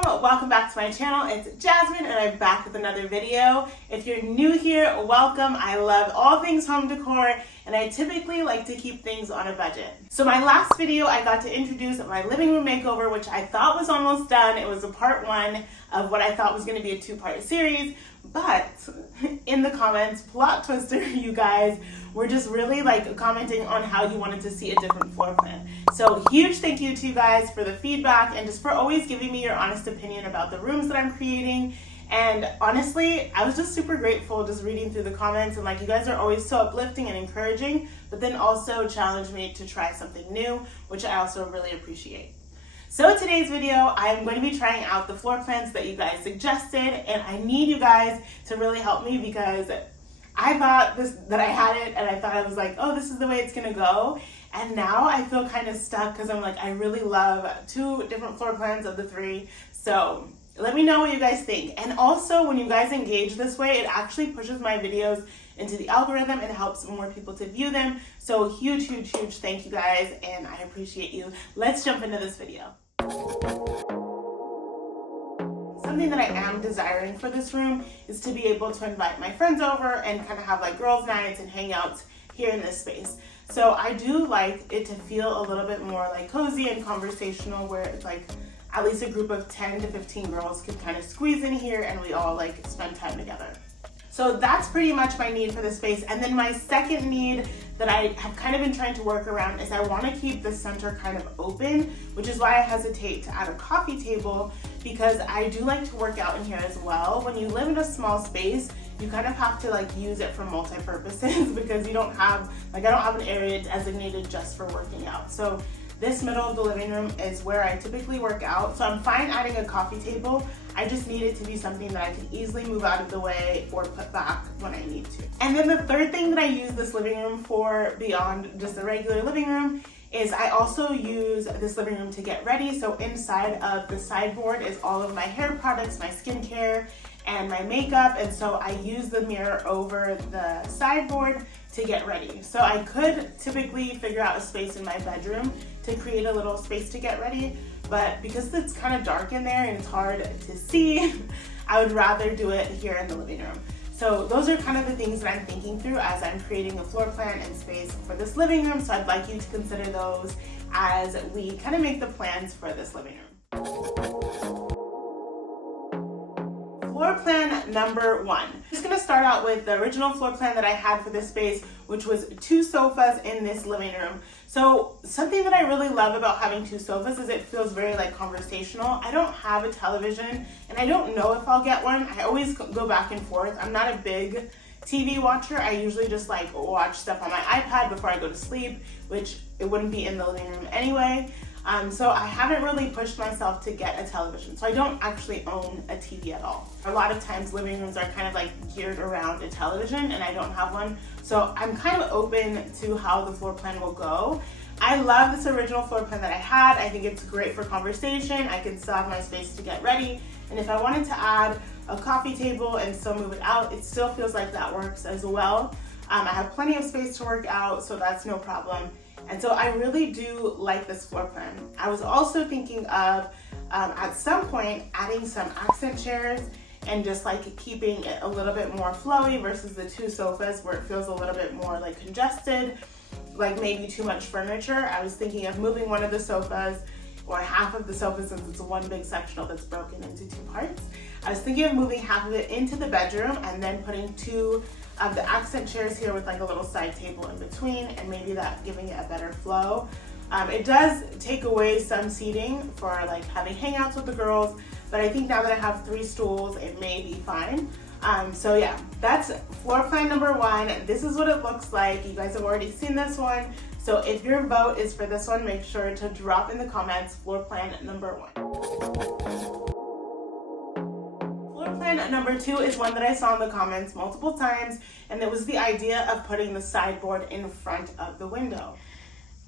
welcome back to my channel. It's Jasmine and I'm back with another video. If you're new here, welcome. I love all things home decor and I typically like to keep things on a budget. So my last video I got to introduce my living room makeover, which I thought was almost done. It was a part one of what I thought was going to be a two-part series, but in the comments, plot twister, you guys were just really commenting on how you wanted to see a different floor plan. So huge thank you to you guys for the feedback and just for always giving me your honest opinion about the rooms that I'm creating. And honestly, I was just super grateful just reading through the comments, and you guys are always so uplifting and encouraging, but then also challenge me to try something new, which I also really appreciate. So today's video, I'm going to be trying out the floor plans that you guys suggested, and I need you guys to really help me because I thought that I had it and I thought I was oh, this is the way it's gonna go. And now I feel kind of stuck because I'm I really love two different floor plans of the three. So let me know what you guys think. And also when you guys engage this way, it actually pushes my videos into the algorithm and helps more people to view them. So huge thank you guys, and I appreciate you. Let's jump into this video. Something that I am desiring for this room is to be able to invite my friends over and kind of have girls' nights and hangouts here in this space. So I do like it to feel a little bit more cozy and conversational, where it's at least a group of 10 to 15 girls can kind of squeeze in here and we all spend time together. So that's pretty much my need for the space. And then my second need that I have kind of been trying to work around is I want to keep the center kind of open, which is why I hesitate to add a coffee table, because I do like to work out in here as well. When you live in a small space, you kind of have to use it for multi-purposes because you don't have, I don't have an area designated just for working out. So this middle of the living room is where I typically work out. So I'm fine adding a coffee table. I just need it to be something that I can easily move out of the way or put back when I need to. And then the third thing that I use this living room for, beyond just a regular living room, is I also use this living room to get ready. So inside of the sideboard is all of my hair products, my skincare, and my makeup. And so I use the mirror over the sideboard to get ready. So I could typically figure out a space in my bedroom to create a little space to get ready, but because it's kind of dark in there and it's hard to see, I would rather do it here in the living room. So those are kind of the things that I'm thinking through as I'm creating a floor plan and space for this living room. So I'd like you to consider those as we kind of make the plans for this living room. Floor plan number one. I'm just gonna start out with the original floor plan that I had for this space, which was 2 sofas in this living room. So something that I really love about having 2 sofas is it feels very conversational. I don't have a television and I don't know if I'll get one. I always go back and forth. I'm not a big TV watcher. I usually just watch stuff on my iPad before I go to sleep, which it wouldn't be in the living room anyway. So I haven't really pushed myself to get a television. So I don't actually own a TV at all. A lot of times living rooms are kind of geared around a television and I don't have one. So I'm kind of open to how the floor plan will go. I love this original floor plan that I had. I think it's great for conversation. I can still have my space to get ready. And if I wanted to add a coffee table and still move it out, it still feels like that works as well. I have plenty of space to work out, so that's no problem. And so I really do like this floor plan. I was also thinking of, at some point, adding some accent chairs and just keeping it a little bit more flowy versus the 2 sofas where it feels a little bit more congested, maybe too much furniture. I was thinking of moving one of the sofas or half of the sofa, since it's one big sectional that's broken into 2 parts. I was thinking of moving half of it into the bedroom and then putting 2 of the accent chairs here with a little side table in between, and maybe that giving it a better flow. It does take away some seating for having hangouts with the girls, but I think now that I have 3 stools, it may be fine. So yeah, that's floor plan number 1. This is what it looks like. You guys have already seen this one. So if your vote is for this one, make sure to drop in the comments floor plan number 1. Floor plan number 2 is one that I saw in the comments multiple times, and it was the idea of putting the sideboard in front of the window.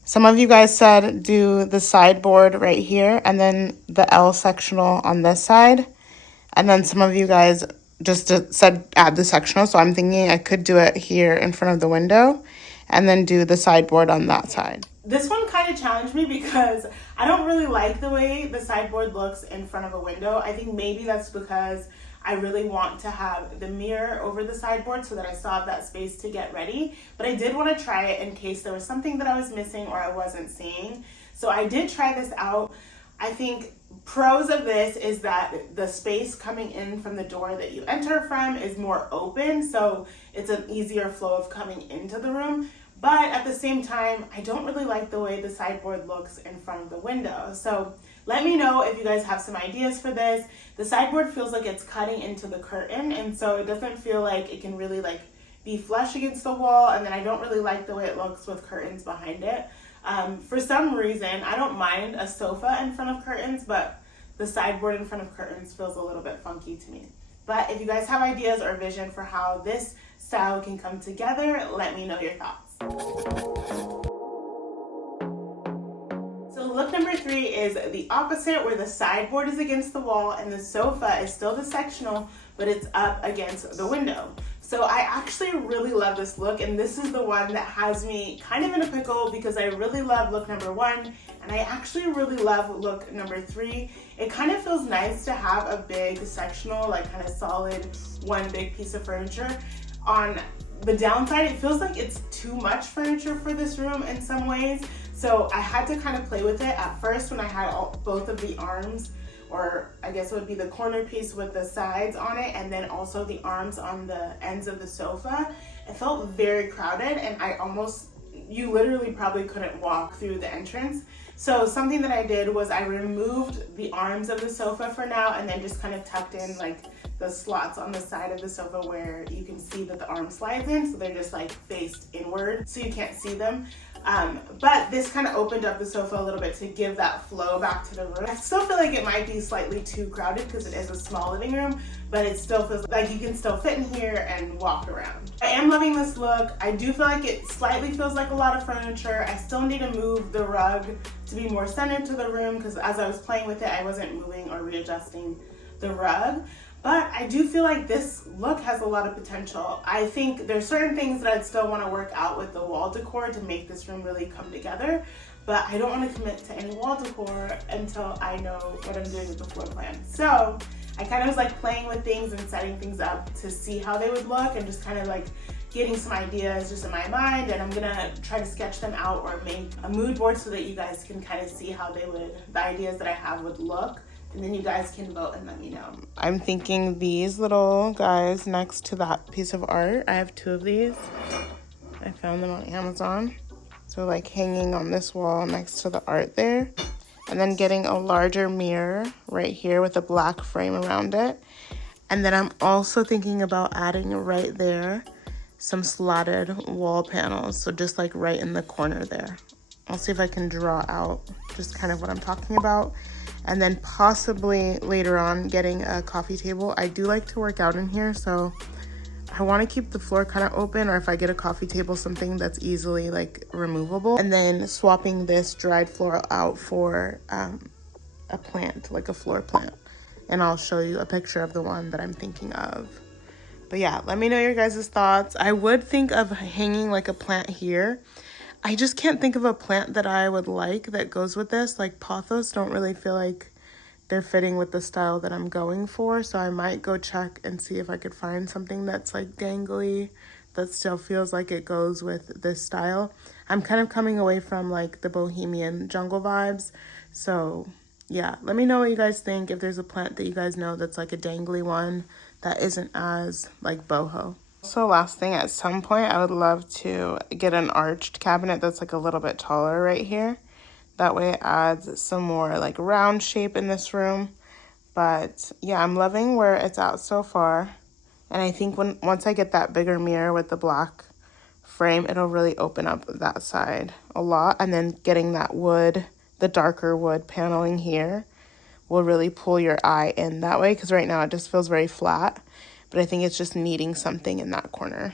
Some of you guys said do the sideboard right here and then the L sectional on this side. And then some of you guys just said add the sectional. So I'm thinking I could do it here in front of the window and then do the sideboard on that side. This one kind of challenged me because I don't really like the way the sideboard looks in front of a window. I think maybe that's because I really want to have the mirror over the sideboard so that I still have that space to get ready. But I did want to try it in case there was something that I was missing or I wasn't seeing. So I did try this out. I think pros of this is that the space coming in from the door that you enter from is more open, so it's an easier flow of coming into the room. But at the same time, I don't really like the way the sideboard looks in front of the window. So let me know if you guys have some ideas for this. The sideboard feels like it's cutting into the curtain, and so it doesn't feel like it can really like be flush against the wall, and then I don't really like the way it looks with curtains behind it. For some reason, I don't mind a sofa in front of curtains, but the sideboard in front of curtains feels a little bit funky to me. But if you guys have ideas or vision for how this style can come together, let me know your thoughts. So look number 3 is the opposite, where the sideboard is against the wall and the sofa is still the sectional, but it's up against the window. So I actually really love this look, and this is the one that has me kind of in a pickle because I really love look number 1 and I actually really love look number 3. It kind of feels nice to have a big sectional, like kind of solid one big piece of furniture. On the downside, it feels like it's too much furniture for this room in some ways. So I had to kind of play with it at first when I had both of the arms, or I guess it would be the corner piece with the sides on it, and then also the arms on the ends of the sofa. It felt very crowded, and you literally probably couldn't walk through the entrance. So something that I did was I removed the arms of the sofa for now, and then just kind of tucked in like the slots on the side of the sofa where you can see that the arm slides in, so they're just like faced inward so you can't see them. But this kind of opened up the sofa a little bit to give that flow back to the room. I still feel like it might be slightly too crowded because it is a small living room, but it still feels like you can still fit in here and walk around. I am loving this look. I do feel like it slightly feels like a lot of furniture. I still need to move the rug to be more centered to the room because as I was playing with it, I wasn't moving or readjusting the rug. But I do feel like this look has a lot of potential. I think there's certain things that I'd still want to work out with the wall decor to make this room really come together, but I don't want to commit to any wall decor until I know what I'm doing with the floor plan. So I kind of was like playing with things and setting things up to see how they would look and just kind of like getting some ideas just in my mind, and I'm gonna try to sketch them out or make a mood board so that you guys can kind of see how the ideas that I have would look. And then you guys can vote and let me know. I'm thinking these little guys next to that piece of art. I have 2 of these. I found them on Amazon. So like hanging on this wall next to the art there. And then getting a larger mirror right here with a black frame around it. And then I'm also thinking about adding right there some slotted wall panels. So just like right in the corner there. I'll see if I can draw out just kind of what I'm talking about. And then possibly later on getting a coffee table. I do like to work out in here, so I want to keep the floor kind of open, or if I get a coffee table, something that's easily like removable. And then swapping this dried floor out for a plant, like a floor plant. And I'll show you a picture of the one that I'm thinking of. But yeah, let me know your guys' thoughts. I would think of hanging like a plant here. I just can't think of a plant that I would like that goes with this. Like pothos don't really feel like they're fitting with the style that I'm going for. So I might go check and see if I could find something that's like dangly that still feels like it goes with this style. I'm kind of coming away from like the bohemian jungle vibes. So yeah, let me know what you guys think. If there's a plant that you guys know that's like a dangly one that isn't as like boho. So last thing, at some point I would love to get an arched cabinet that's like a little bit taller right here. That way it adds some more like round shape in this room. But yeah, I'm loving where it's at so far. And I think once I get that bigger mirror with the black frame, it'll really open up that side a lot. And then getting that wood, the darker wood paneling here will really pull your eye in that way. Because right now it just feels very flat. But I think it's just needing something in that corner.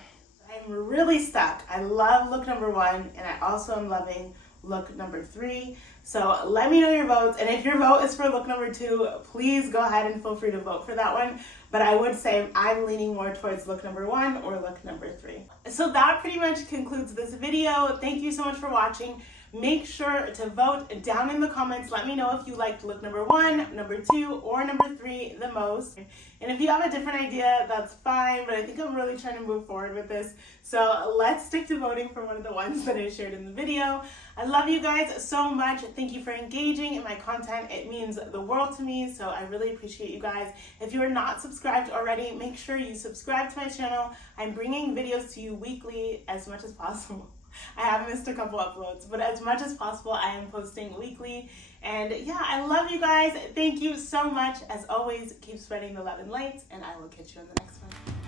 I'm really stuck. I love look number 1, and I also am loving look number 3. So let me know your votes. And if your vote is for look number 2, please go ahead and feel free to vote for that one. But I would say I'm leaning more towards look number 1 or look number 3. So that pretty much concludes this video. Thank you so much for watching. Make sure to vote down in the comments. Let me know if you liked look number 1, number 2, or number 3 the most. And if you have a different idea, that's fine, but I think I'm really trying to move forward with this. So let's stick to voting for one of the ones that I shared in the video. I love you guys so much. Thank you for engaging in my content. It means the world to me, so I really appreciate you guys. If you are not subscribed already, make sure you subscribe to my channel. I'm bringing videos to you weekly as much as possible. I have missed a couple uploads, but as much as possible, I am posting weekly. And yeah, I love you guys. Thank you so much. As always, keep spreading the love and light, and I will catch you on the next one.